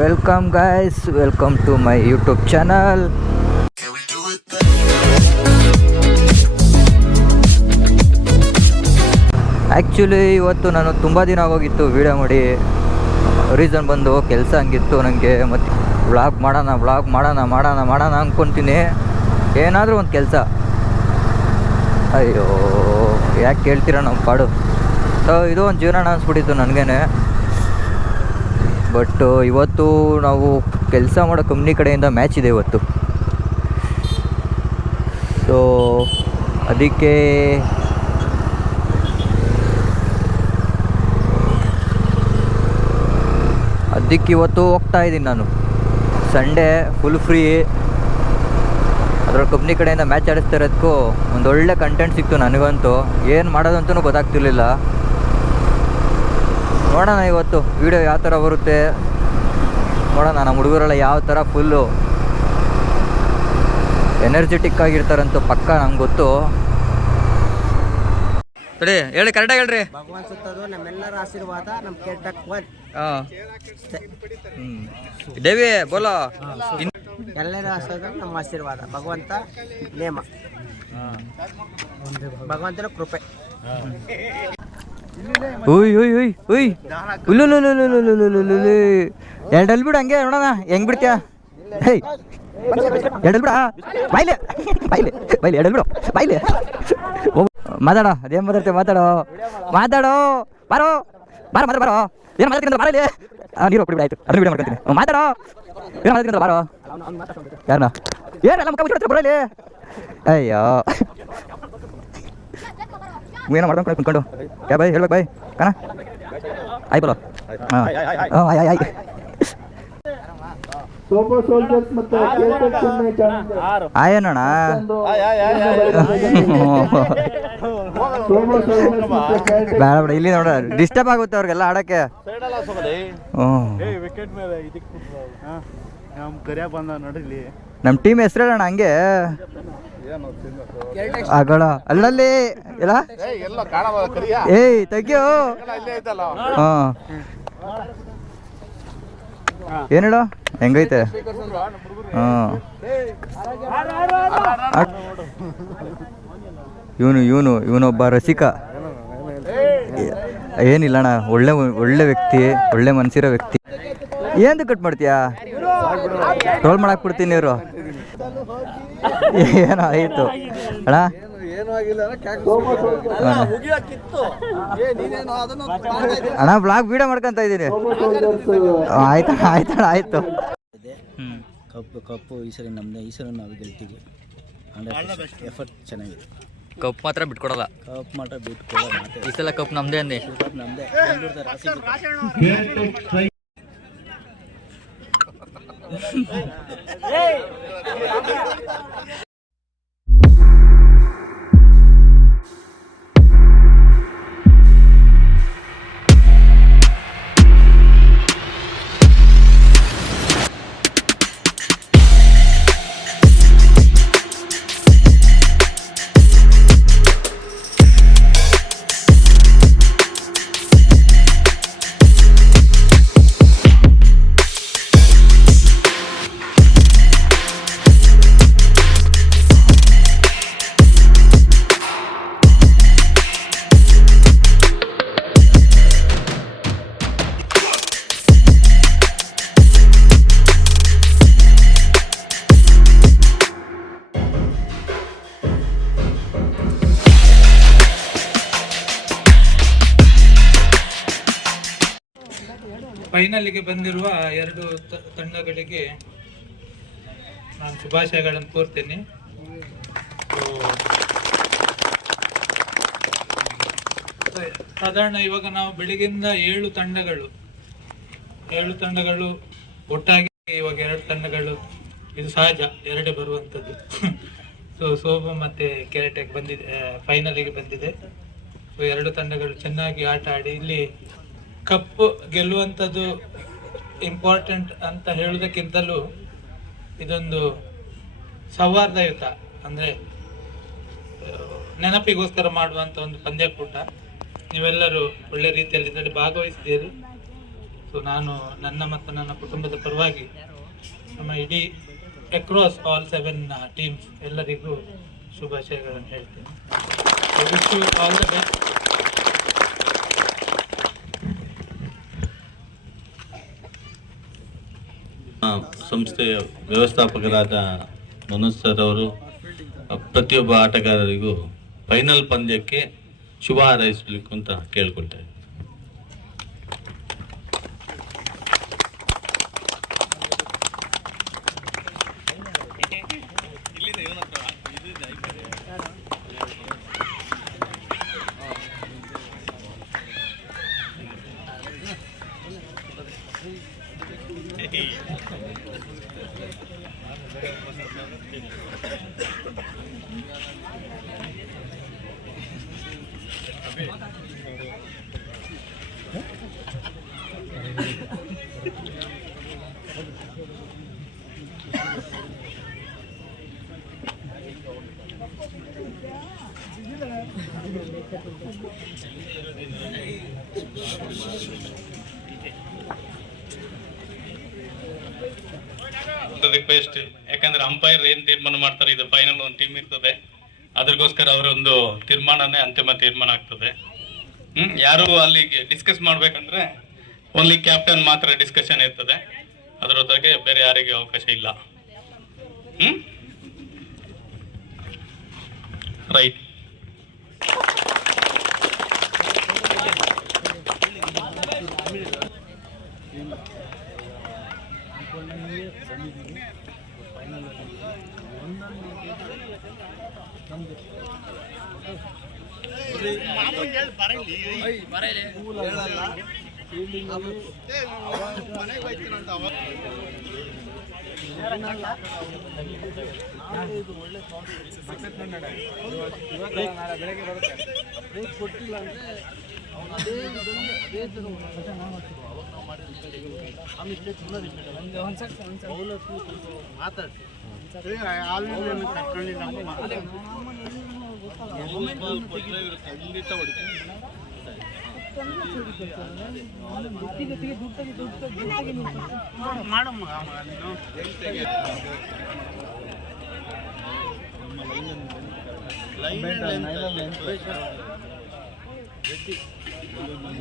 Welcome guys, welcome to my YouTube channel. Actually ಇವತ್ತು ನಾನು ತುಂಬ ದಿನ ಆಗೋಗಿತ್ತು ವೀಡಿಯೋ ಮಾಡಿ. ರೀಸನ್ ಬಂದು ಕೆಲಸ ಹಂಗಿತ್ತು ನನಗೆ. ಮತ್ತು ವ್ಲಾಗ್ ಮಾಡೋಣ ಅಂದ್ಕೊತೀನಿ. ಏನಾದರೂ ಒಂದು ಕೆಲಸ, ಅಯ್ಯೋ ಯಾಕೆ ಕೇಳ್ತೀರ ನಮ್ಮ ಪಾಡು. ಇದು ಒಂದು ಜೀವನ ಅನಿಸ್ಬಿಟ್ಟಿತ್ತು ನನಗೇನೆ. ಬಟ್ ಇವತ್ತು ನಾವು ಕೆಲಸ ಮಾಡೋ ಕಂಪ್ನಿ ಕಡೆಯಿಂದ ಮ್ಯಾಚ್ ಇದೆ ಇವತ್ತು. ಸೊ ಅದಕ್ಕೆ ಇವತ್ತು ಹೋಗ್ತಾ ಇದ್ದೀನಿ ನಾನು. Sunday full free. ಅದರ ಕಂಪ್ನಿ ಕಡೆಯಿಂದ ಮ್ಯಾಚ್ ಆಡಿಸ್ತಾ ಇರೋದಕ್ಕೂ ಒಂದೊಳ್ಳೆ ಕಂಟೆಂಟ್ ಸಿಕ್ತು ನನಗಂತೂ. ಏನು ಮಾಡೋದಂತೂ ಗೊತ್ತಾಗ್ತಿರ್ಲಿಲ್ಲ. ನೋಡೋಣ ಇವತ್ತು ವೀಡಿಯೋ ಯಾವ ಥರ ಬರುತ್ತೆ ನೋಡೋಣ. ನಮ್ಮ ಹುಡುಗರೆಲ್ಲ ಯಾವ ಥರ ಫುಲ್ಲು ಎನರ್ಜೆಟಿಕ್ ಆಗಿರ್ತಾರಂತ ಪಕ್ಕ ನಮ್ಗೆ ಗೊತ್ತು. ಸರಿ ಹೇಳಿ, ಕರೆಕ್ಟಾಗಿ ಹೇಳ್ರಿ. ಭಗವಾನ್ ಸುತ್ತೋದು ನಮ್ಮೆಲ್ಲರ ಆಶೀರ್ವಾದ, ನಮ್ಮ ಕೆಟ್ಟಕ್ ದೇವಿ ಬೋಲೋ. ಎಲ್ಲರ ಆಶೀರ್ವಾದ ನಮ್ಮ ಆಶೀರ್ವಾದ, ಭಗವಂತ ನೇಮ, ಭಗವಂತನ ಕೃಪೆ. ಉಯ್ ಉಯ್ ಉಯ್ ಉಯ್ ಎರಡಲ್ಲಿ ಬಿಡು, ಹಂಗೆ ನೋಡೋಣ ಹೆಂಗ್ ಬಿಡ್ತೀಯ. ಹೇಯ್ ಎರಡಲ್ಲಿ ಬಿಡ, ಬಾಯ್ಲೆ ಬಾಯ್ಲೆ ಬಾಯ್ಲೆ, ಎರಡಲ್ಲಿ ಬಿಡು ಬಾಯ್ಲೆ. ಮಾತಾಡೋ, ಅದೇನು ಮಾತಾಡ್ತೇವೆ, ಮಾತಾಡೋ ಬಾರೋ ಬಾರೋ ಮಾತಾಡ ಬಾರೋ. ಏನು ಮಾತಾಡ್ತೀನಿ ಬಾರಲ್ಲಿ ನೀರು ಹೋಗ್ಬಿಡಿ, ಆಯ್ತು ಅದನ್ನ ವಿಡಿಯೋ ಮಾಡ್ಕೊತೀನಿ. ಮಾತಾಡೋ, ಏನು ಮಾತಾಡ್ತೀನಿ ಬಾರೋ. ಯಾರನ್ನ ಏನೆಲ್ಲ ಮುಖ ಮುಚ್ಚಿಡ್ತಾರೆ ಬರೋಲಿ. ಅಯ್ಯೋ ಏನೋ ಮಾಡ್ಕೊಂಡು ಕುತ್ಕೊಂಡು ಯಾ ಬಾಯ್ ಹೇಳ್ಬೇಕು ಬಾಯ್ ಕಾಣ. ಆಯ್ ಬರೋ. ಹಾಂ ಆಯ್ ಆಯ್ ಆಯ್. ಆಯನಣ್ಣ ಬೇಡ ಬೇಡ, ಇಲ್ಲಿ ನೋಡ ಡಿಸ್ಟರ್ಬ್ ಆಗುತ್ತೆ ಅವ್ರಿಗೆಲ್ಲ ಆಡಕ್ಕೆ. ನಮ್ಮ ಟೀಮ್ ಹೆಸರು ಹೇಳೋಣ ಹಂಗೆ ಆಗೋಣ. ಅಲ್ಲಲ್ಲಿ ಇಲ್ಲ ಏಯ್ ತೆಗಿಯೋ. ಹಾಂ ಏನು ಹೇಳೋ, ಹೆಂಗೈತೆ? ಹಾಂ ಇವನೊಬ್ಬ ರಸಿಕ. ಏನಿಲ್ಲಣ್ಣ, ಒಳ್ಳೆ ವ್ಯಕ್ತಿ, ಒಳ್ಳೆ ಮನಸ್ಸಿರೋ ವ್ಯಕ್ತಿ. ಏನು ಕಟ್ ಮಾಡ್ತೀಯಾ? ಟ್ರೋಲ್ ಮಾಡಕ್ಕೆ ಬಿಡ್ತೀನಿ ಇವರು. ಏನೋ ಆಯಿತು ಅಣ್ಣ. ಅಣ್ಣ ಬ್ಲಾಗ್ ವಿಡಿಯೋ ಮಾಡ್ಕೊಂತ ಇದ್ದೀನಿ. ಆಯ್ತಣ್ಣ ಆಯ್ತು. ಕಪ್ಪು ಈ ಸರಿ ನಮ್ಮದೇ, ಈ ಸರಿ ನಾವು ಗೆಲ್ತೀವಿ. 100% ಎಫರ್ಟ್ ಚೆನ್ನಾಗಿದೆ. ಕಪ್ ಮಾತ್ರ ಬಿಟ್ಕೊಡಲ್ಲ, ಕಪ್ ಮಾತ್ರ ಬಿಟ್ಕೊಡಲ್ಲ. ಈ ಸಲ ಕಪ್ ನಮ್ಮದೇ ಅಂದೆ. ಕಪ್ ನಮ್ಮದೇ. ಫೈನಲ್ಗೆ ಬಂದಿರುವ ಎರಡು ತಂಡಗಳಿಗೆ ನಾನು ಶುಭಾಶಯಗಳನ್ನು ಕೋರ್ತೇನೆ. ಸಾಧಾರಣ ಇವಾಗ ನಾವು ಬೆಳಿಗ್ಗೆಯಿಂದ 7 ತಂಡಗಳು ಒಟ್ಟಾಗಿ ಇವಾಗ 2 ತಂಡಗಳು, ಇದು ಸಹಜ, 2 ಬರುವಂಥದ್ದು. ಸೋಬ ಮತ್ತೆ ಕೆರೆಟೆಕ್ ಬಂದಿದೆ, ಫೈನಲಿಗೆ ಬಂದಿದೆ. 2 ತಂಡಗಳು ಚೆನ್ನಾಗಿ ಆಟ ಆಡಿ ಇಲ್ಲಿ ಕಪ್ ಗೆಲ್ಲುವಂಥದ್ದು ಇಂಪಾರ್ಟೆಂಟ್ ಅಂತ ಹೇಳುವುದಕ್ಕಿಂತಲೂ ಇದೊಂದು ಸೌಹಾರ್ದಯುತ, ಅಂದರೆ ನೆನಪಿಗೋಸ್ಕರ ಮಾಡುವಂಥ ಒಂದು ಪಂದ್ಯಕೂಟ. ನೀವೆಲ್ಲರೂ ಒಳ್ಳೆ ರೀತಿಯಲ್ಲಿ ಇದರಲ್ಲಿ ಭಾಗವಹಿಸಿದ್ದೀರಿ. ಸೊ ನಾನು ನನ್ನ ಮತ್ತು ನನ್ನ ಕುಟುಂಬದ ಪರವಾಗಿ ನಮ್ಮ ಇಡೀ ಅಕ್ರಾಸ್ ಆಲ್ 7 ಟೀಮ್ಸ್ ಎಲ್ಲರಿಗೂ ಶುಭಾಶಯಗಳನ್ನು ಹೇಳ್ತೀನಿ. Wish you all the best. ಸಂಸ್ಥೆಯ ವ್ಯವಸ್ಥಾಪಕರಾದ ಮನೋಜ್ ಸರ್ ಅವರು ಪ್ರತಿಯೊಬ್ಬ ಆಟಗಾರರಿಗೂ ಫೈನಲ್ ಪಂದ್ಯಕ್ಕೆ ಶುಭ ಹಾರೈಸಬೇಕು ಅಂತ ಕೇಳ್ಕೊಳ್ತಾರೆ. ರಿಕ್ವೆಸ್ಟ್, ಯಾಕಂದ್ರೆ ಅಂಪೈರ್ ಏನ್ ತೀರ್ಮಾನ ಮಾಡ್ತಾರೆ, ಇದು ಫೈನಲ್ ಒಂದು ಟೀಮ್ ಇರ್ತದೆ, ಅದ್ರಗೋಸ್ಕರ ಅವರೊಂದು ತೀರ್ಮಾನನೇ ಅಂತಿಮ ತೀರ್ಮಾನ ಆಗ್ತದೆ. ಯಾರು ಅಲ್ಲಿ ಡಿಸ್ಕಸ್ ಮಾಡ್ಬೇಕಂದ್ರೆ ಓನ್ಲಿ ಕ್ಯಾಪ್ಟನ್ ಮಾತ್ರ ಡಿಸ್ಕಷನ್ ಇರ್ತದೆ, ಅದರೊಳಗೆ ಬೇರೆ ಯಾರಿಗೆ ಅವಕಾಶ ಇಲ್ಲ. ರೈಟ್.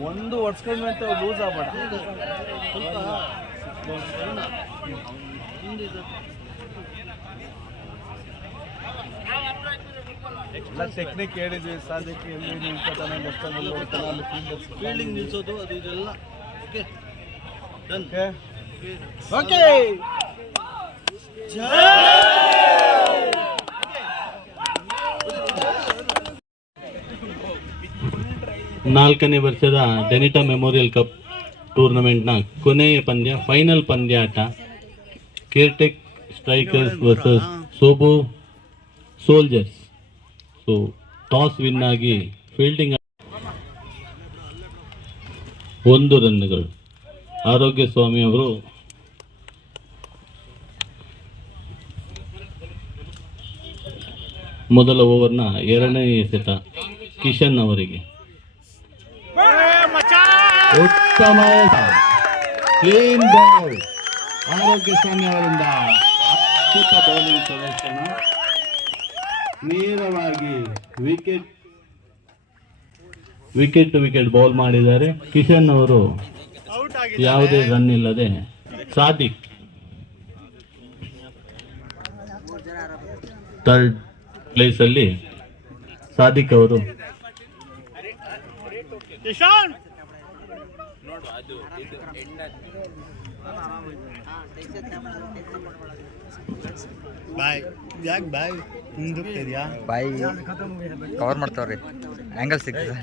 ಒಂದು ಒಡ್ಸ್ಕೊಂಡ್ಮೇಲೆ ಲೂಸ್ ಆಗ್ಬೇಡ. ಎಲ್ಲ ಟೆಕ್ನಿಕ್ ಹೇಳಿದ್ವಿ, ಸಾಧ್ಯಕ್ಕೆ ಎಲ್ಲಿ ನಿಲ್ಕೋತಾನೆ, ಬಸ್ಸಲ್ಲಿ ಫೀಲ್ಡಿಂಗ್ ನಿಲ್ಸೋದು ಅದು ಇದೆಲ್ಲ. ಓಕೆ, ನಾಲ್ಕನೇ ವರ್ಷದ ಡೆನಿಟಾ ಮೆಮೋರಿಯಲ್ ಕಪ್ ಟೂರ್ನಮೆಂಟ್ನ ಕೊನೆಯ ಪಂದ್ಯ, ಫೈನಲ್ ಪಂದ್ಯ ಆಟ Caretech strikers versus Sobu soldiers. So toss win ಆಗಿ ಫೀಲ್ಡಿಂಗ್ 1 ರನ್ಗಳು. ಆರೋಗ್ಯ ಸ್ವಾಮಿ ಅವರು ಮೊದಲ ಓವರ್ನ 2ನೇ ಎಸೆತ ಕಿಶನ್ ಅವರಿಗೆ. ಉತ್ತಮ ಕ್ಲೀನ್ ಬಾಲ್ ಆರೋಗ್ಯ ಸ್ವಾಮಿ ಅವರಿಂದ. ಅದ್ಭುತ ಬೌಲಿಂಗ್ ಪ್ರದರ್ಶನ, ನೇರವಾಗಿ ವಿಕೆಟ್ ಟು ವಿಕೆಟ್ ಬೌಲ್ ಮಾಡಿದ್ದಾರೆ. ಕಿಶನ್ ಅವರು ಯಾವುದೇ ರನ್ ಇಲ್ಲದೆ. ಸಾದಿಕ್ ಥರ್ಡ್ ಪ್ಲೇಸ್ ಅಲ್ಲಿ ಸಾದಿಕ್ ಅವರು ಬಾಯ್ ಯಾಕೆ ಬಾಯ್ ಬಾಯಿ ಕವರ್ ಮಾಡ್ತಾವ್ರಿ, ಆ್ಯಂಗಲ್ ಸಿಗ್ತದೆ.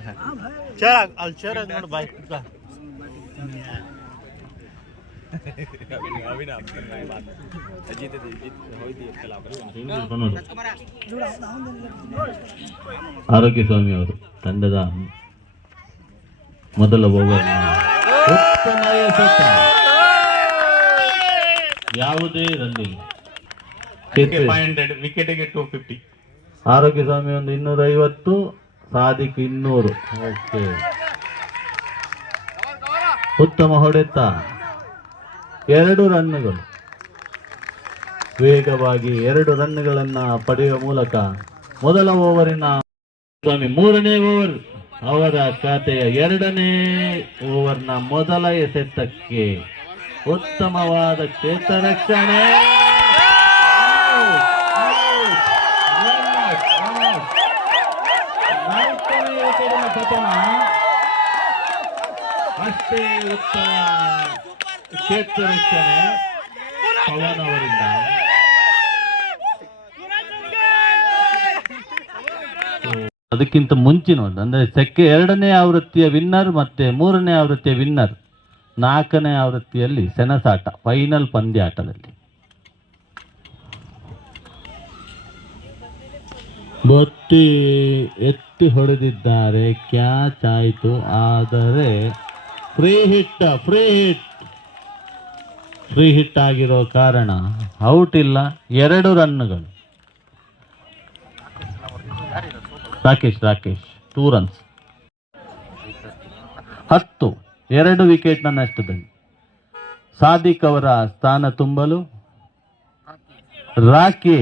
ಅಲ್ಲಿ ಚೇರ್ ನೋಡಿ ಬಾಯ್. ಆರೋಗ್ಯ ಸ್ವಾಮಿ ಅವರು ತಂಡದ ಮೊದಲ ಓವರ್ ಉತ್ತಮ ಎಸೆತ, ಯಾವುದೇ ರನ್ನಿಂಗ್. ವಿಕೆಟಿಗೆ 250. ಆರೋಗ್ಯ ಸ್ವಾಮಿ ಒಂದು 250, ಸಾದಿಕ್ 200. ಓಕೆ, ಉತ್ತಮ ಹೊಡೆತ, 2 ರನ್ನುಗಳು. ವೇಗವಾಗಿ 2 ರನ್ಗಳನ್ನು ಪಡೆಯುವ ಮೂಲಕ ಮೊದಲ ಓವರಿನ 3ನೇ ಓವರ್ ಅವರ ಖಾತೆಯ 2ನೇ ಓವರ್ನ ಮೊದಲ ಎಸೆತಕ್ಕೆ ಉತ್ತಮವಾದ ಕ್ಷೇತ್ರ ರಕ್ಷಣೆ. ಪತನ ಅಷ್ಟೇ ಉತ್ತಮ ಕ್ಷೇತ್ರ ರಕ್ಷಣೆ ಪವನ್ ಅವರಿಂದ. ಅದಕ್ಕಿಂತ ಮುಂಚಿನೋದು ಅಂದ್ರೆ 2ನೇ ಆವೃತ್ತಿಯ ವಿನ್ನರ್ ಮತ್ತೆ 3ನೇ ಆವೃತ್ತಿಯ ವಿನ್ನರ್ 4ನೇ ಆವೃತ್ತಿಯಲ್ಲಿ ಸೆಣಸಾಟ ಫೈನಲ್ ಪಂದ್ಯಾಟದಲ್ಲಿ. ಬತ್ತಿ ಎತ್ತಿ ಹೊಡೆದಿದ್ದಾರೆ, ಕ್ಯಾಚ್ ಆಯಿತು. ಆದರೆ ಫ್ರೀ ಹಿಟ್ ಆಗಿರೋ ಕಾರಣ ಔಟ್ ಇಲ್ಲ. 2 ರನ್ನುಗಳು. ರಾಕೇಶ್ 2 ರನ್ಸ್, 10, 2 ವಿಕೆಟ್ನ ನಷ್ಟದಲ್ಲಿ. ಸಾದಿಕ್ ಅವರ ಸ್ಥಾನ ತುಂಬಲು ರಾಕಿ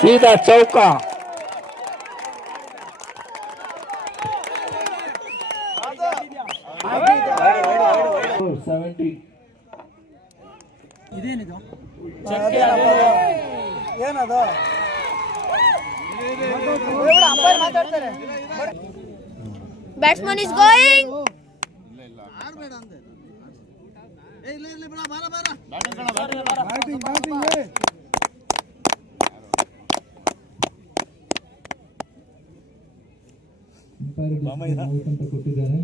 सीधा चौका. Batsman is going. ಕೊಟ್ಟಿದ್ದಾರೆ.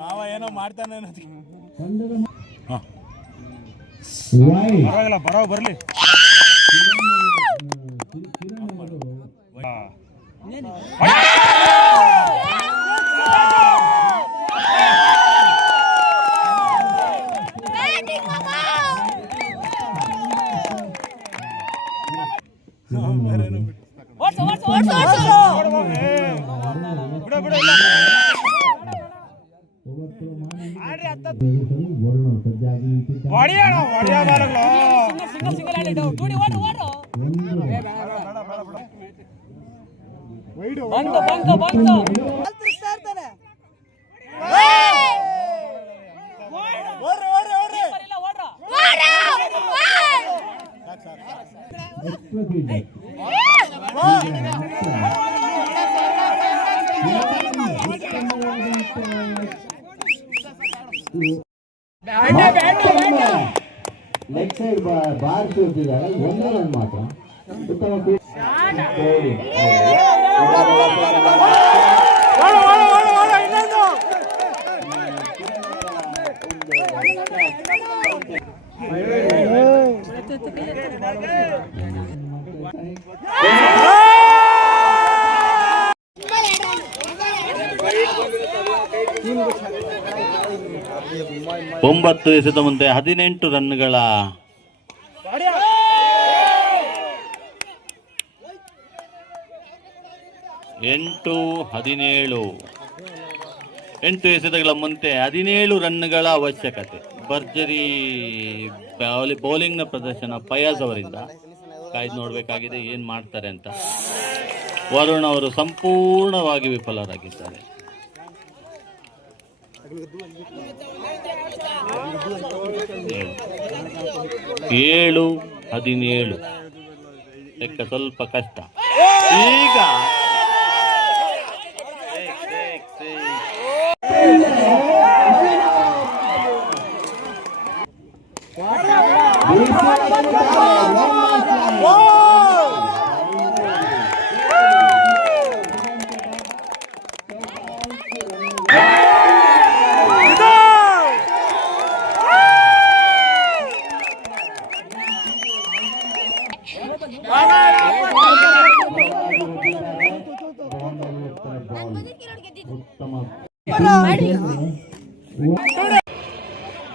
ಮಾವ ಏನೋ ಮಾಡ್ತಾನೆ ಬರೋ ಬರ್ಲಿ. ಲೆಗ್ ಸೈಡ್ ಬಾರ್ ಕೂತಿದ್ದಾರೆ, 1 ರನ್ ಮಾತ್ರ. ಉತ್ತಮ ಒಂಬತ್ತು ಎಸೆದ ಮುಂದೆ 18 ರನ್ಗಳ ಎಂಟು ಎಸೆತಗಳ ಮುಂದೆ 17 ರನ್ಗಳ ಅವಶ್ಯಕತೆ. ಭರ್ಜರಿ ಬೌಲಿಂಗ್ನ ಪ್ರದರ್ಶನ ಫಯಾಜ್ ಅವರಿಂದ. ಕಾಯ್ದು ನೋಡಬೇಕಾಗಿದೆ ಏನು ಮಾಡ್ತಾರೆ ಅಂತ. ವರುಣ್ ಅವರು ಸಂಪೂರ್ಣವಾಗಿ ವಿಫಲರಾಗಿದ್ದಾರೆ. 7-17 ಲೆಕ್ಕ ಸ್ವಲ್ಪ ಕಷ್ಟ. ಈಗ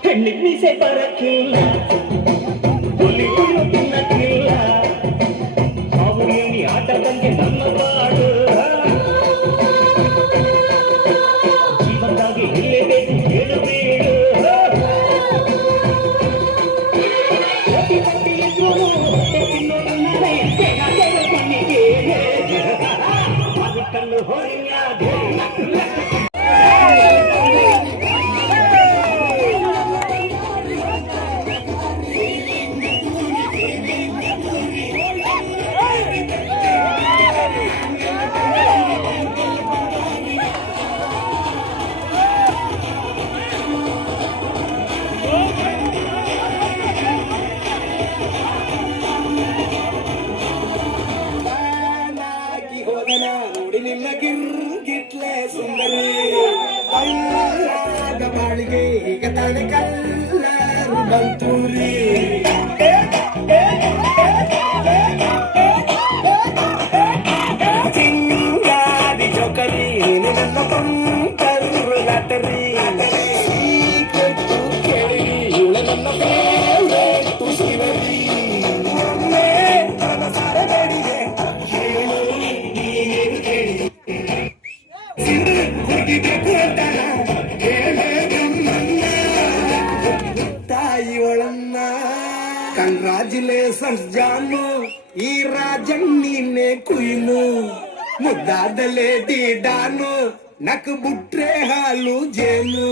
ಹೆಣ್ಣಿಸೆ ಬರಕ್ಕಿಲ್ಲ ತಿನ್ನಕ್ಕಿಲ್ಲ ಹಾವು ಏಣಿ ಆಟದಂಗೆ ನನ್ನ ಬಾಡು ಜೀವನದಾಗಿ ಹೇಳಬೇಕು ಹೇಳಬೇಡು ಕಲ್ಲು ಹೊರೆಯಾದೆ ನೋಡಿಲಿಲ್ಲ ಗಿರ್ಗಿಟ್ಲೆ ಸುಂದರಿ ಕಲ್ಲಾದ ಬಾಳಿಗೆ ಈಗ ತಾನೆ ಕಲ್ಲರು ಬಂತೂರಿ ಚಿಂಗಾದಿ ಚೌಕರಿ ನನ್ನ ಕೊಂಕರು ಲಾಟರಿ ಕೇಳಿ ಇವಳ ನನ್ನ ಫೇವರೇಟ್ ಶಿವರಿ ಸಾರಬೇಡಿಗೆ ತಾಯಿ ಒಳನ್ನ ಕಂಗ್ರಾಚುಲೇಷನ್ಸ್ ಜಾನು ಈ ರಾಜಣ್ಣೀನೆ ಕುಯ್ನು ಮುದ್ದಾದ ಲೇಡಿ ಡಾನು ನಕ್ ಬುಟ್ರೆ ಹಾಲು ಜೇನು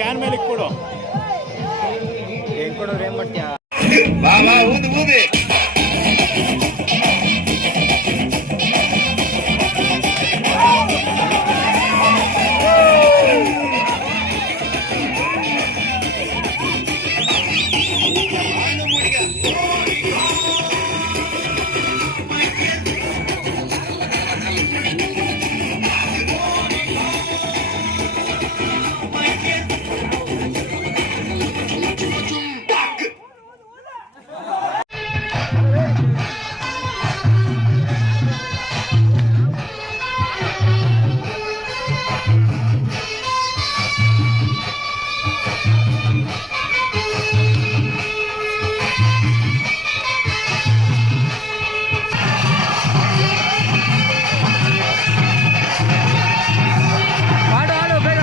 ಕ್ಯಾನ್ ಮೇಲೆ ಇಟ್ಕೊಡು. ಹೆಂಗ್ ಕೊಡೋರು ಏನ್ ಮಾಡ್ತೀಯ? ಬಾ ಬಾ ಊದು ಊದಿ. ಆಡು ಆಡು ಬೇಗ.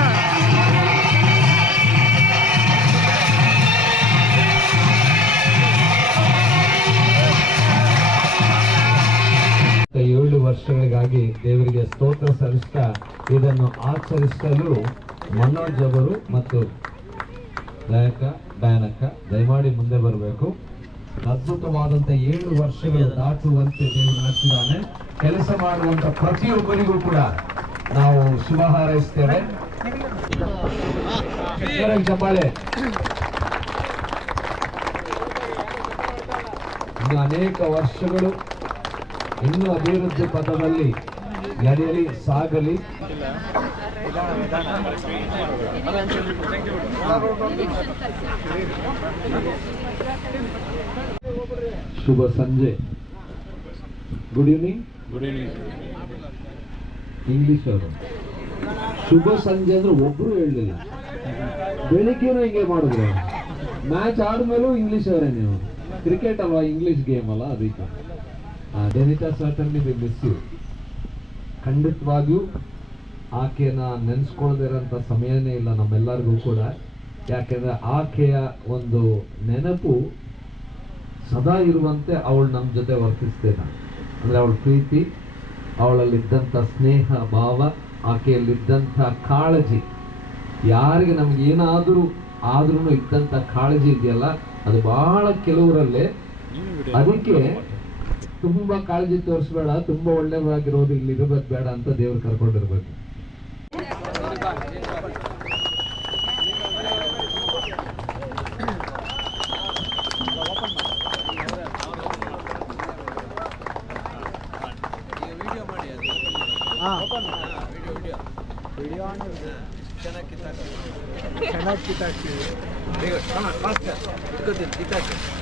7 ವರ್ಷಗಳಿಗಾಗಿ ದೇವರಿಗೆ ಸ್ತೋತ್ರ ಸಲ್ಲಿಸ್ತಾ ಇದನ್ನು ಆಚರಿಸಲು ಮನೋಜ್ ಅವರು ಮತ್ತು ಗಾಯಕ ಗಾಯನಕ ದಯಮಾಡಿ ಮುಂದೆ ಬರಬೇಕು. ಅದ್ಭುತವಾದಂತ 7 ವರ್ಷಗಳು ದಾಟುವಂತೆ ದೇವರು ನಡೆಸಿದ್ದಾನೆ. ಕೆಲಸ ಮಾಡುವಂತ ಪ್ರತಿಯೊಬ್ಬರಿಗೂ ಕೂಡ ನಾವು ಶುಭ ಹಾರೈಸ್ತೇವೆ. ಚಪ್ಪಾಳೆ. ಇನ್ನು ಅನೇಕ ವರ್ಷಗಳು ಇನ್ನೂ ಅಭಿವೃದ್ಧಿ ಪಥದಲ್ಲಿ ನಡೆಯಲಿ, ಸಾಗಲಿ. ಶುಭ ಸಂಜೆ. Good evening. ಇಂಗ್ಲಿಷ್ ಅವರು ಶುಭ ಸಂಜೆ ಅಂದ್ರೆ ಒಬ್ರು ಹೇಳಲಿಲ್ಲ. ಬೆಳಿಗ್ಗೆನೂ ಹಿಂಗೆ ಮಾಡಿದ್ರು. ಮ್ಯಾಚ್ ಆದ್ಮೇಲೂ ಇಂಗ್ಲಿಷ್ ಅವರೇ. ನೀವು ಕ್ರಿಕೆಟ್ ಅಲ್ವಾ, ಇಂಗ್ಲಿಷ್ ಗೇಮ್ ಅಲ್ಲ, ಅದಕ್ಕೆ ಡೆನಿಟಾ ಸರ್ಟನ್ಲಿ ವಿ ಮಿಸ್ ಯು. ಖಂಡಿತವಾಗಿಯೂ ಆಕೆನ ನೆನೆಸ್ಕೊಳ್ಳದಿರೋಂಥ ಸಮಯನೇ ಇಲ್ಲ ನಮ್ಮೆಲ್ಲರಿಗೂ ಕೂಡ. ಯಾಕೆಂದ್ರೆ ಆಕೆಯ ಒಂದು ನೆನಪು ಸದಾ ಇರುವಂತೆ ಅವಳು ನಮ್ಮ ಜೊತೆ ವರ್ತಿಸ್ತೇನೆ. ಅಂದ್ರೆ ಅವಳ ಪ್ರೀತಿ, ಅವಳಲ್ಲಿದ್ದಂಥ ಸ್ನೇಹ ಭಾವ, ಆಕೆಯಲ್ಲಿದ್ದಂಥ ಕಾಳಜಿ, ಯಾರಿಗೆ ನಮ್ಗೆ ಏನಾದರೂ ಆದ್ರೂ ಇದ್ದಂಥ ಕಾಳಜಿ ಇದೆಯಲ್ಲ, ಅದು ಬಹಳ ಕೆಲವರಲ್ಲೇ. ಅದಕ್ಕೆ ತುಂಬಾ ಕಾಳಜಿ ತೋರಿಸ್ಬೇಡ, ತುಂಬಾ ಒಳ್ಳೆಯವಾಗಿರೋದು ಇಲ್ಲಿ ಇರಬೇಕು ಬೇಡ ಅಂತ ದೇವ್ರು ಕರ್ಕೊಂಡಿರ್ಬೇಕು.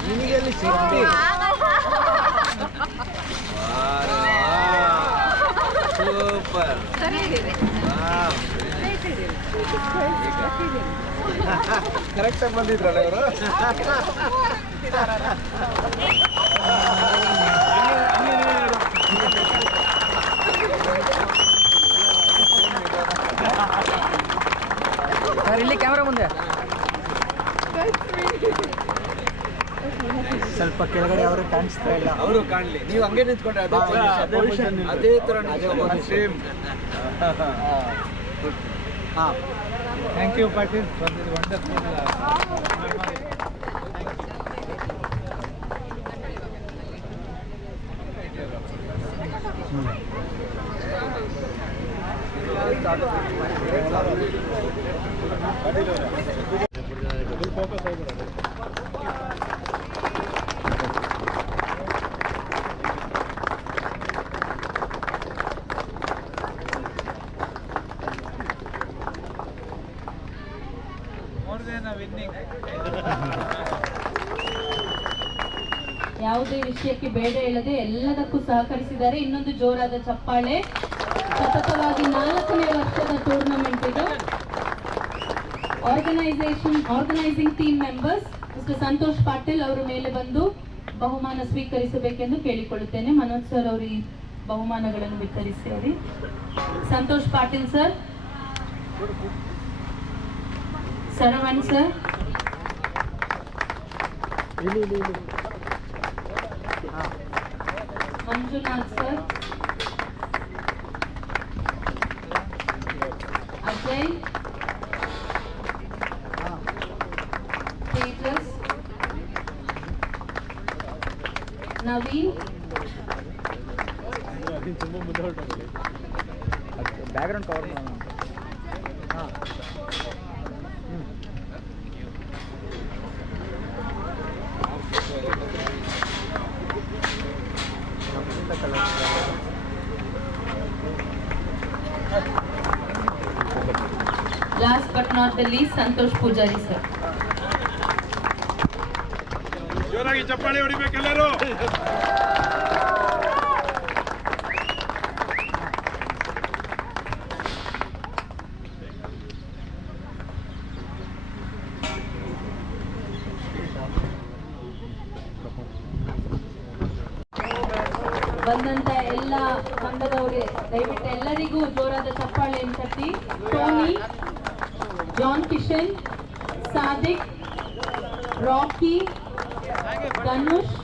ನಿನಗೆಲ್ಲಿ ಸಿಗ್ತಿ? ಸೂಪರ್. ಕರೆಕ್ಟಾಗಿ ಬಂದಿದ್ರಲ್ಲ ಇವರು. ಸರ್ ಇಲ್ಲಿ ಕ್ಯಾಮ್ರಾ ಮುಂದೆ ಸ್ವಲ್ಪ ಕೆಳಗಡೆ ಅವರು ಕಾಣಿಸ್ತಾ ಇಲ್ಲ. ಅವರು ಕಾಣಲಿ, ನೀವು ಹಂಗೆ ನಿಂತ್ಕೊಂಡ್ರೆ ಅದೇ ತರ. Thank you Patil for this wonderful. ಯಾವುದೇ ವಿಷಯಕ್ಕೆ ಬೇಡ ಹೇಳದೆ ಎಲ್ಲದಕ್ಕೂ ಸಹಕರಿಸಿದ್ದಾರೆ. ಇನ್ನೊಂದು ಜೋರಾದ ಚಪ್ಪಾಳೆ. ಸತತವಾಗಿ 4ನೇ ವರ್ಷದ ಟೂರ್ನಮೆಂಟ್ ಇದು. Organising team members mister Santosh Patil ಅವರ ಮೇಲೆ ಬಂದು ಬಹುಮಾನ ಸ್ವೀಕರಿಸಬೇಕೆಂದು ಕೇಳಿಕೊಳ್ಳುತ್ತೇನೆ. ಮನೋಜ್ ಸರ್ ಅವರು ಈ ಬಹುಮಾನಗಳನ್ನು ವಿತರಿಸಿರಿ. Santosh Patil sir, Sharavan sir, Manjunath sir, Ajay, Naveen, background cover last but not the least Santosh Poojari sir. ಜೋರಾಗಿ ಚಪ್ಪಾಳೆ ಹೊಡಿಬೇಕೆಲ್ಲರೂ. ಬಂದಂತ ಎಲ್ಲ ತಂಡದವರೇ ದಯವಿಟ್ಟು ಎಲ್ಲರಿಗೂ ಜೋರಾದ ಚಪ್ಪಾಳೆ ತಟ್ಟಿ. ಟೋನಿ, ಜಾನ್ ಕಿಶನ್, ಸಾದಿಕ್, ರಾಕಿ, ಧನುಷ್,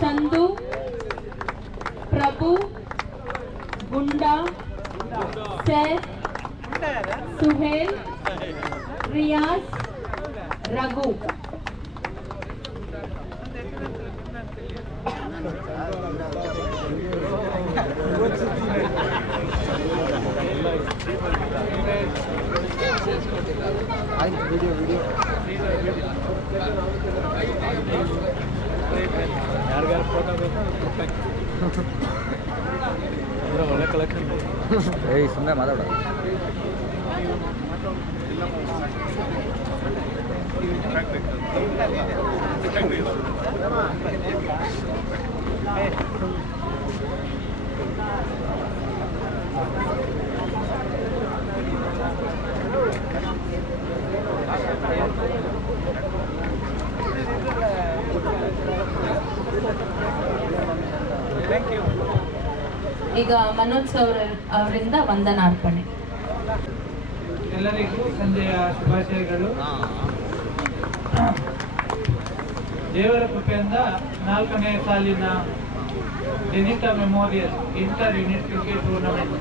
ಚಂದು, ಪ್ರಭು, ಗುಂಡಾ, ಸೈಫ್, ಸುಹೇಲ್, ರಿಯಾಜ್, ರಘು. ಒಳ್ಳೆ ಕಲೆಕ್ಷನ್. ಏಯ್ ಸುಮ್ಮನೆ ಮಾತಾಡ. ಈಗ ಮನೋಜ್ ಅವರಿಂದ ವಂದನಾರ್ಪಣೆ. ಎಲ್ಲರಿಗೂ ಸಂಜೆಯ ಶುಭಾಶಯಗಳು. ದೇವರ ಕೃಪೆಯಿಂದ 4ನೇ ಸಾಲಿನ Jenita memorial inter unit cricket tournament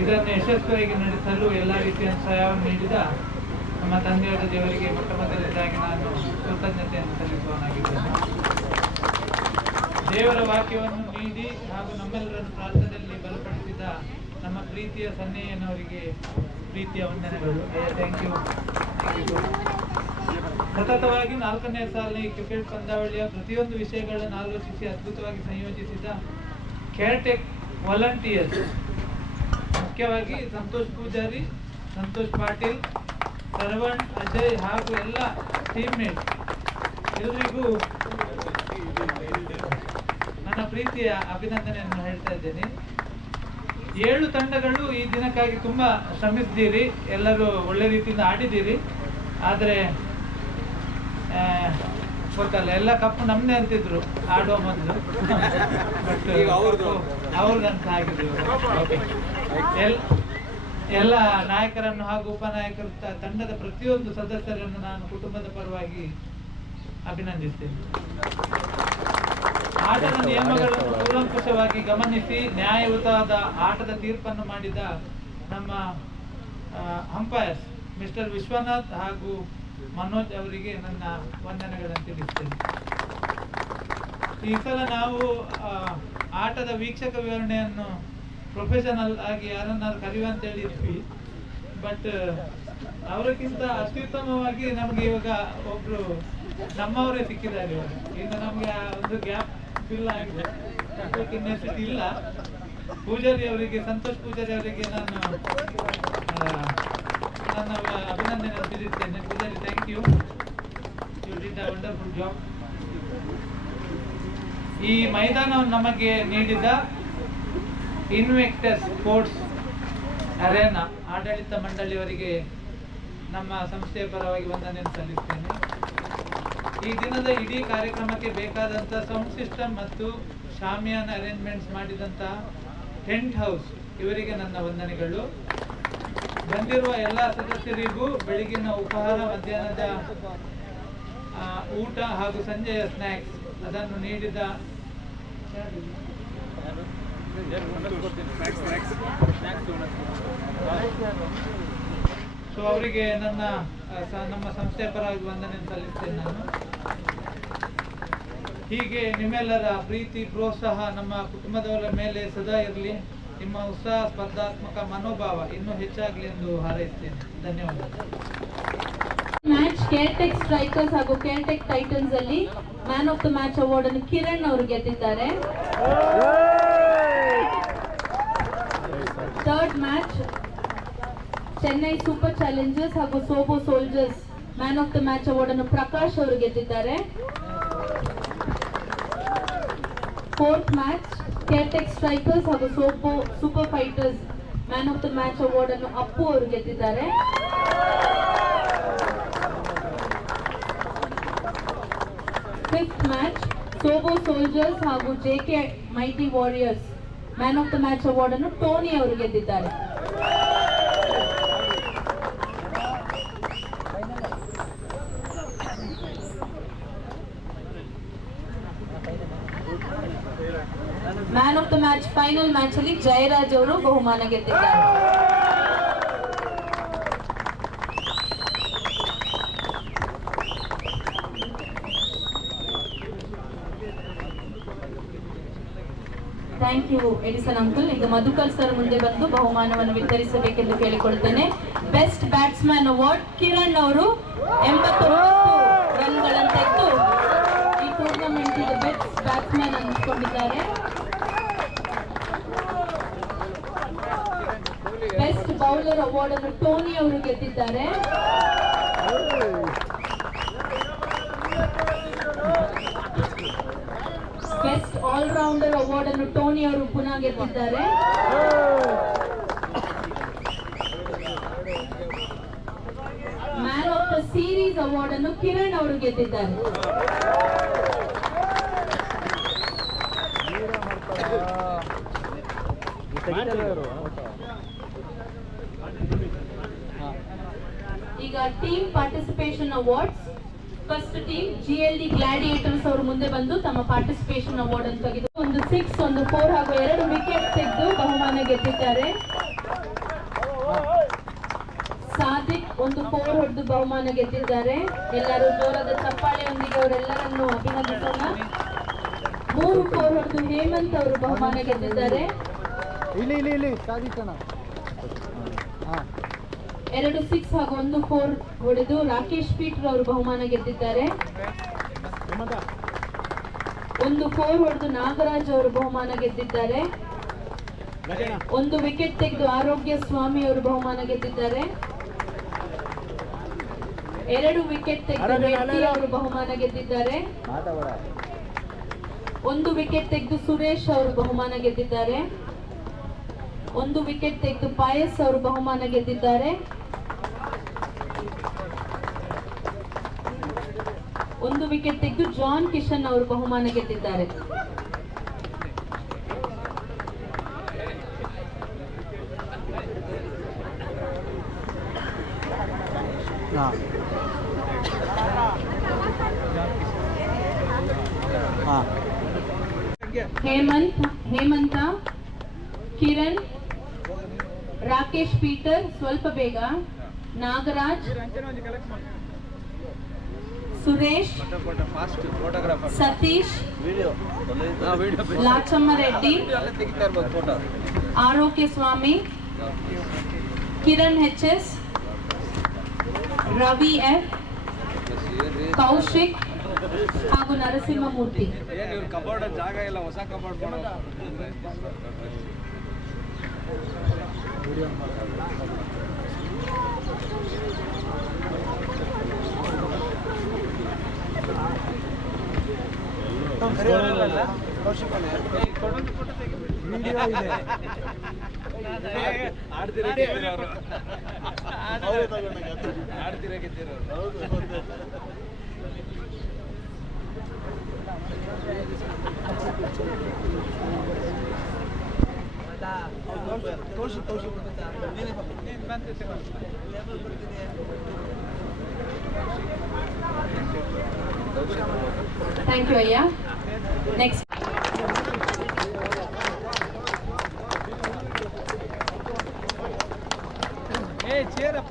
ಇದನ್ನು ಯಶಸ್ವಿಯಾಗಿ ನಡೆಸಲು ಎಲ್ಲ ರೀತಿಯ ಸಹಾಯವನ್ನು ನೀಡಿದ ನಮ್ಮ ತಂದೆಯಾದ ದೇವರಿಗೆ ಮೊಟ್ಟ ಮೊದಲನೇದಾಗಿ ನಾನು ಕೃತಜ್ಞತೆಯನ್ನು ಸಲ್ಲಿಸುವನಾಗಿದ್ದೇನೆ. ದೇವರ ವಾಕ್ಯವನ್ನು ನೀಡಿ ಹಾಗೂ ನಮ್ಮೆಲ್ಲರನ್ನು ಪ್ರಾರ್ಥನೆಯಲ್ಲಿ ಬಲಪಡಿಸಿದ ನಮ್ಮ ಪ್ರೀತಿಯ ಸನ್ನೆಯನ್ನವರಿಗೆ ಪ್ರೀತಿಯ ವಂದನೆಗಳು. Thank you. ಸತತವಾಗಿ 4ನೇ ಸಾಲಿನ ಈ ಕ್ರಿಕೆಟ್ ಪಂದ್ಯಾವಳಿಯ ಪ್ರತಿಯೊಂದು ವಿಷಯಗಳನ್ನು ಆಲೋಚಿಸಿ ಅದ್ಭುತವಾಗಿ ಸಂಯೋಜಿಸಿದ ಕೇರ್ಟೆಕ್ ವಾಲಂಟಿಯರ್ಸ್, ಮುಖ್ಯವಾಗಿ ಸಂತೋಷ್ ಪೂಜಾರಿ, ಸಂತೋಷ್ ಪಾಟೀಲ್, ಸರ್ವಣ್, ಅಜಯ್ ಹಾಗೂ ಎಲ್ಲ ಟೀಮ್ಮೇಟ್ ಎಲ್ಲರಿಗೂ ನನ್ನ ಪ್ರೀತಿಯ ಅಭಿನಂದನೆಯನ್ನು ಹೇಳ್ತಾ ಇದ್ದೇನೆ. 7 ತಂಡಗಳು ಈ ದಿನಕ್ಕಾಗಿ ತುಂಬಾ ಶ್ರಮಿಸಿದ್ದೀರಿ, ಎಲ್ಲರೂ ಒಳ್ಳೆ ರೀತಿಯಿಂದ ಆಡಿದ್ದೀರಿ. ಆದರೆ ಗೊತ್ತಲ್ಲ, ಎಲ್ಲ ಕಪ್ಪು ನಮ್ದೇ ಅಂತಿದ್ರು ಆಡುವ ಮೊದಲು, ಬಟ್ ಅವ್ರದಂತ ಆಗಿದ್ರು. ಎಲ್ಲ ನಾಯಕರನ್ನು ಹಾಗೂ ಉಪನಾಯಕರು ತಂಡದ ಪ್ರತಿಯೊಂದು ಸದಸ್ಯರನ್ನು ನಾನು ಕುಟುಂಬದ ಪರವಾಗಿ ಅಭಿನಂದಿಸ್ತೇನೆ. ಆಟದ ನಿಯಮಗಳನ್ನು ಕೂಲಂಕುಷವಾಗಿ ಗಮನಿಸಿ ನ್ಯಾಯಯುತವಾದ ಆಟದ ತೀರ್ಪನ್ನು ಮಾಡಿದ ನಮ್ಮ ಅಂಪೈರ್ಸ್ ಮಿಸ್ಟರ್ ವಿಶ್ವನಾಥ್ ಹಾಗೂ ಮನೋಜ್ ಅವರಿಗೆ ನನ್ನ ವಂದನೆಗಳನ್ನು ತಿಳಿಸ್ತೇನೆ. ಈ ಸಲ ನಾವು ಆಟದ ವೀಕ್ಷಕ ವಿವರಣೆಯನ್ನು ಪ್ರೊಫೆಷನಲ್ ಆಗಿ ಯಾರನ್ನಾರು ಕರೆಯುವಂತ ಹೇಳಿದ್ವಿ, ಬಟ್ ಅವರಿಗಿಂತ ಅತ್ಯುತ್ತಮವಾಗಿ ನಮಗೆ ಇವಾಗ ಒಬ್ರು ನಮ್ಮವರೇ ಸಿಕ್ಕಿದ್ದಾರೆ. ಈಗ ನಮಗೆ ಒಂದು ಗ್ಯಾಪ್ ಫಿಲ್ ಆಗಿದೆ, ನೆಸಿಟಿ ಇಲ್ಲ. ಪೂಜಾರಿ ಅವರಿಗೆ, ಸಂತೋಷ್ ಪೂಜಾರಿ ಅವರಿಗೆ ನಾನು ನನ್ನ ಅಭಿನಂದನೆ ತಿಳಿಸ್ತೇನೆ. Poojari, thank you, you did a wonderful job. ಈ ಮೈದಾನವನ್ನು ನಮಗೆ ನೀಡಿದ ಇನ್ವೆಕ್ಟಸ್ ಸ್ಪೋರ್ಟ್ಸ್ ಅರೇನಾ ಆಡಳಿತ ಮಂಡಳಿಯವರಿಗೆ ನಮ್ಮ ಸಂಸ್ಥೆಯ ಪರವಾಗಿ ವಂದನೆಯನ್ನು ಸಲ್ಲಿಸ್ತೇನೆ. ಈ ದಿನದ ಇಡೀ ಕಾರ್ಯಕ್ರಮಕ್ಕೆ ಬೇಕಾದಂಥ ಸೌಂಡ್ ಸಿಸ್ಟಮ್ ಮತ್ತು ಶಾಮಿಯಾನ ಅರೇಂಜ್ಮೆಂಟ್ಸ್ ಮಾಡಿದಂತಹ ಟೆಂಟ್ ಹೌಸ್ ಇವರಿಗೆ ನನ್ನ ವಂದನೆಗಳು. ಬಂದಿರುವ ಎಲ್ಲ ಸದಸ್ಯರಿಗೂ ಬೆಳಗಿನ ಉಪಹಾರ, ಮಧ್ಯಾಹ್ನದ ಊಟ ಹಾಗೂ ಸಂಜೆಯ ಸ್ನ್ಯಾಕ್ಸ್ ಅದನ್ನು ನೀಡಿದ ಸೊ ಅವರಿಗೆ ನಮ್ಮ ಸಂಸ್ಥೆಯ ಪರವಾಗಿ ವಂದನೆ ಸಲ್ಲಿಸ್ತೇನೆ ನಾನು. ಹೀಗೆ ನಿಮ್ಮೆಲ್ಲರ ಪ್ರೀತಿ ಪ್ರೋತ್ಸಾಹ ನಮ್ಮ ಕುಟುಂಬದವರ ಮೇಲೆ ಸದಾ ಇರಲಿ. ನಿಮ್ಮ ಉತ್ಸಾಹ ಸ್ಪರ್ಧಾತ್ಮಕ ಮನೋಭಾವ ಇನ್ನೂ ಹೆಚ್ಚಾಗಲಿ ಎಂದು ಹಾರೈಸ್ತೇನೆ. ಧನ್ಯವಾದ. ಮ್ಯಾಚ್ ಕೇರ್ಟೆಕ್ ಸ್ಟ್ರೈಕರ್ಸ್ ಹಾಗೂ ಕೇರ್ಟೆಕ್ ಟೈಟನ್ಸ್ ಅಲ್ಲಿ man of the match award ಅನ್ನು ಕಿರಣ್ ಅವರು ಗೆದ್ದಿದ್ದಾರೆ. Third match Chennai super challengers ಹಾಗೂ Sobo soldiers man of the match award ಅನ್ನು ಪ್ರಕಾಶ್ ಅವರು ಗೆದ್ದಿದ್ದಾರೆ. ಫೋರ್ತ್ ಮ್ಯಾಚ್ ಕೇರ್ಟೆಕ್ ಸ್ಟ್ರೈಕರ್ಸ್ ಹಾಗೂ Sobo super fighters man of the match award ಅನ್ನು ಅಪ್ಪು ಅವರು ಗೆದ್ದಿದ್ದಾರೆ. ಫಿಫ್ತ್ ಮ್ಯಾಚ್ ಸೋಬೋ ಸೋಲ್ಜರ್ಸ್ ಹಾಗೂ JK mighty warriors man of the match award ಅನ್ನು ಟೋನಿ ಅವರು ಗೆದ್ದಿದ್ದಾರೆ. Man of the match final match ಅಲ್ಲಿ ಜಯರಾಜ್ ಅವರು ಬಹುಮಾನ ಗೆದ್ದಿದ್ದಾರೆ. Thank you Edison uncle. ಈಗ ಮಧುಕರ್ ಸರ್ ಮುಂದೆ ಬಂದು ಬಹುಮಾನವನ್ನು ವಿತರಿಸಬೇಕೆಂದು ಕೇಳಿಕೊಳ್ತೇನೆ. ಬೆಸ್ಟ್ ಬ್ಯಾಟ್ಸ್ಮನ್ ಅವಾರ್ಡ್ ಕಿರಣ್ ಅವರು 89 ರನ್ಗಳನ್ನು ತೆಗೆದು ಈ ಟೂರ್ನಮೆಂಟ್ ಬೆಸ್ಟ್ ಬ್ಯಾಟ್ಸ್ಮನ್ ಅನ್ನಿಸಿಕೊಂಡಿದ್ದಾರೆ. ಬೆಸ್ಟ್ ಬೌಲರ್ ಅವಾರ್ಡ್ ಅನ್ನು ಟೋನಿ ಅವರು ಗೆದ್ದಿದ್ದಾರೆ. ಬೆಸ್ಟ್ ಆಲ್ರೌಂಡರ್ ಅವಾರ್ಡ್ ಅನ್ನು ಟೋನಿ ಅವರು ಪುನಃ ಗೆದ್ದಿದ್ದಾರೆ. Man of the series award ಅನ್ನು ಕಿರಣ್ ಅವರು ಗೆದ್ದಿದ್ದಾರೆ. ಈಗ team participation awards. First team GLD gladiators ಅವರು ಮುಂದೆ ಬಂದು ತಮ್ಮ ಪಾರ್ಟಿಸಿಪೇಷನ್ ಅವಾರ್ಡ್ ಅನ್ನು ತೆಗೆದು ಒಂದು 6, ಒಂದು 4 ಹಾಗೂ 2 ವಿಕೆಟ್ ತೆಗೆದು ಬಹುಮಾನ ಗೆದ್ದಿದ್ದಾರೆ. ಸಾದಿಕ್ ಒಂದು 4 ಹೊಡೆದು ಬಹುಮಾನ ಗೆದ್ದಿದ್ದಾರೆ. ಎಲ್ಲರೂ ಜೋರಾದ ಚಪ್ಪಾಳೆಯೊಂದಿಗೆ ಅವರೆಲ್ಲರನ್ನು ಅಭಿನಂದಿಸೋಣ. 3 4 ಹೊಡೆದು ಹೇಮಂತ್ ಅವರು ಬಹುಮಾನ ಗೆದ್ದಿದ್ದಾರೆ. 2 6 ಹಾಗೂ 1 4 ಹೊಡೆದು ರಾಕೇಶ್ ಪೀಟರ್ ಅವರು ಬಹುಮಾನ ಗೆದ್ದಿದ್ದಾರೆ. 1 4 ಹೊಡೆದು ನಾಗರಾಜ್ ಅವರು ಬಹುಮಾನ ಗೆದ್ದಿದ್ದಾರೆ. 1 ವಿಕೆಟ್ ತೆಗೆದು ಆರೋಗ್ಯ ಸ್ವಾಮಿ ಅವರು ಬಹುಮಾನ ಗೆದ್ದಿದ್ದಾರೆ. 2 ವಿಕೆಟ್ ತೆಗೆದು ರೆಡ್ಡಿ ಅವರು ಬಹುಮಾನ ಗೆದ್ದಿದ್ದಾರೆ. 1 ವಿಕೆಟ್ ತೆಗೆದು ಸುರೇಶ್ ಅವರು ಬಹುಮಾನ ಗೆದ್ದಿದ್ದಾರೆ. 1 ವಿಕೆಟ್ ತೆಗೆದು ಪಾಯಸ್ ಅವರು ಬಹುಮಾನ ಗೆದ್ದಿದ್ದಾರೆ. 1 ವಿಕೆಟ್ ತೆಗೆದು ಜಾನ್ ಕಿಶನ್ ಅವರು ಬಹುಮಾನ ಗೆದ್ದಿದ್ದಾರೆ. ಹೇಮಂತ, ಕಿರಣ್, ರಾಕೇಶ್ ಪೀಟರ್ ಸ್ವಲ್ಪ ಬೇಗ, ನಾಗರಾಜ್, ಸುರೇಶ್, ಸತೀಶ್, ಲಾಚಮ್ಮ ರೆಡ್ಡಿ, ಆರೋಗ್ಯ ಸ್ವಾಮಿ, ಕಿರಣ್ HS, ರವಿ F, ಕೌಶಿಕ್ ಹಾಗೂ ನರಸಿಂಹಮೂರ್ತಿ. ಜಾಗ ಇಲ್ಲ, ಹೊಸ cupboard Thank you, Ayya. Next. Hey, cheer up.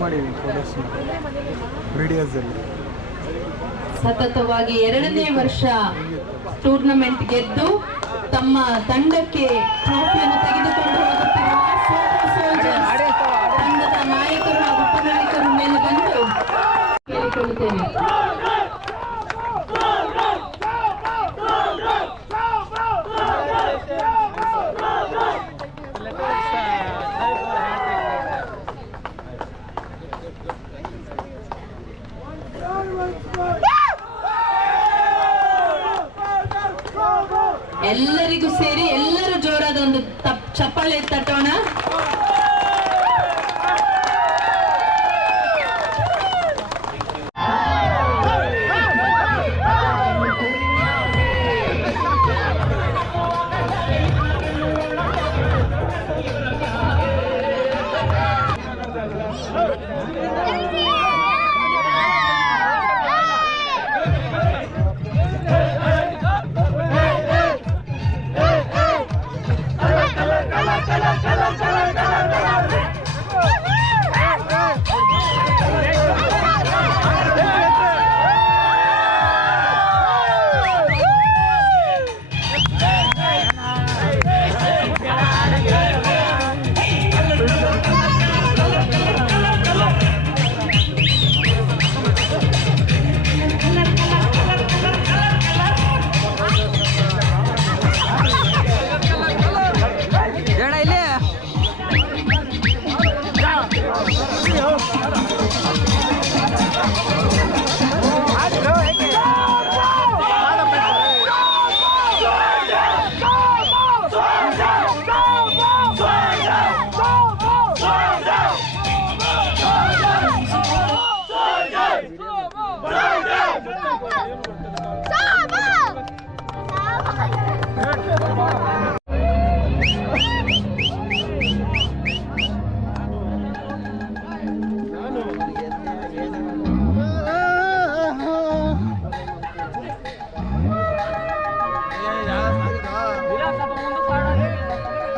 ಮಾಡಿದ್ವಿ ಫೋಟೋಸ್ನ ವಿಡಿಯೋಸಲ್ಲಿ. ಸತತವಾಗಿ 2ನೇ ವರ್ಷ ಟೂರ್ನಮೆಂಟ್ ಗೆದ್ದು ತಮ್ಮ ತಂಡಕ್ಕೆ ಟ್ರೋಫಿಯನ್ನು ತೆಗೆದುಕೊಂಡು ಹೋಗುತ್ತಿರುವ ತಂಡದ ನಾಯಕರು ಹಾಗೂ ಉಪನಾಯಕರ ಮೇಲೆ ಬಂದು ಕೇಳಿಕೊಳ್ಳುತ್ತೇನೆ. ಎಲ್ಲರಿಗೂ ಸೇರಿ ಎಲ್ಲರೂ ಜೋರಾದ ಒಂದು ಚಪ್ಪಾಳೆ ತಟ್ಟೋಣ.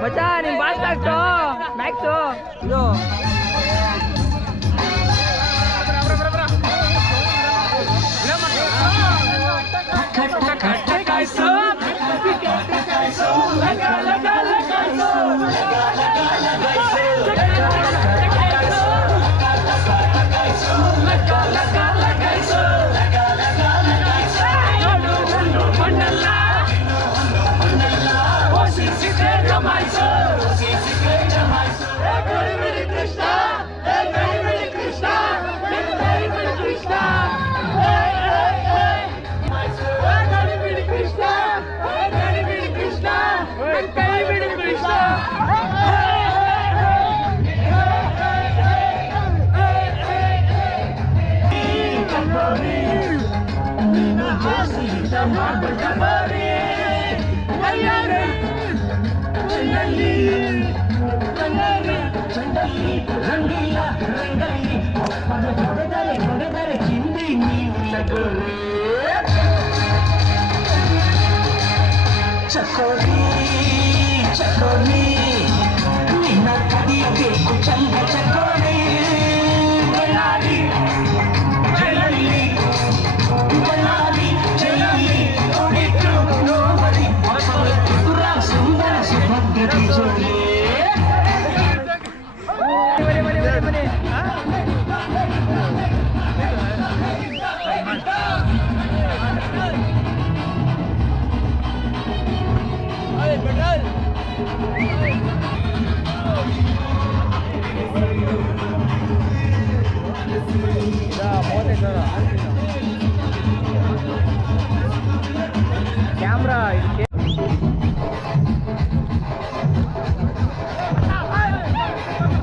ಮಚ್ಚಾ ನಿಮ್ ಬಾಸ್ ಮ್ಯಾಕ್ಸು ಇದು ಚಕೋರಿ ಚಕೋರಿ ನಿನ್ನ ಕಡಿಯಬೇಕು ಚಂದ ಚಕೋರಿ ಬಳ್ಳಾರಿ ಜಲಲ್ಲಿ ಬಳ್ಳಾರಿ ಜಲಲ್ಲಿ ಕುಡಿತು ನೋವರಿ ಪುರ ಸುಂದರ ಸುಭದ್ರತೆ ಜೋಡಿ ಕ್ಯಾಮ್ರಾ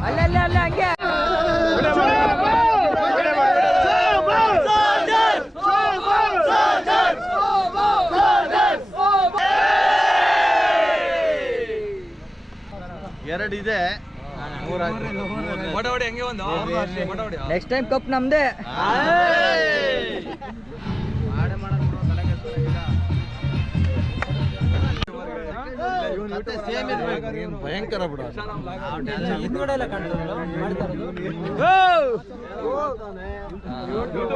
ಅಲ್ಲೇ ಹಂಗೆ ಎರಡಿದೆ. ನೆಕ್ಸ್ಟ್ ಟೈಮ್ ಕಪ್ ನಮ್ದೇ. ಸೇಮ್ ಇರ್ಬೇಕು. ಭಯಂಕರ ಬಿಡು. ಹಿಂದ್ಗಡೆ ಎಲ್ಲ ಕಾಣ್ತದೆ. ಯೂಟ್ಯೂಬ್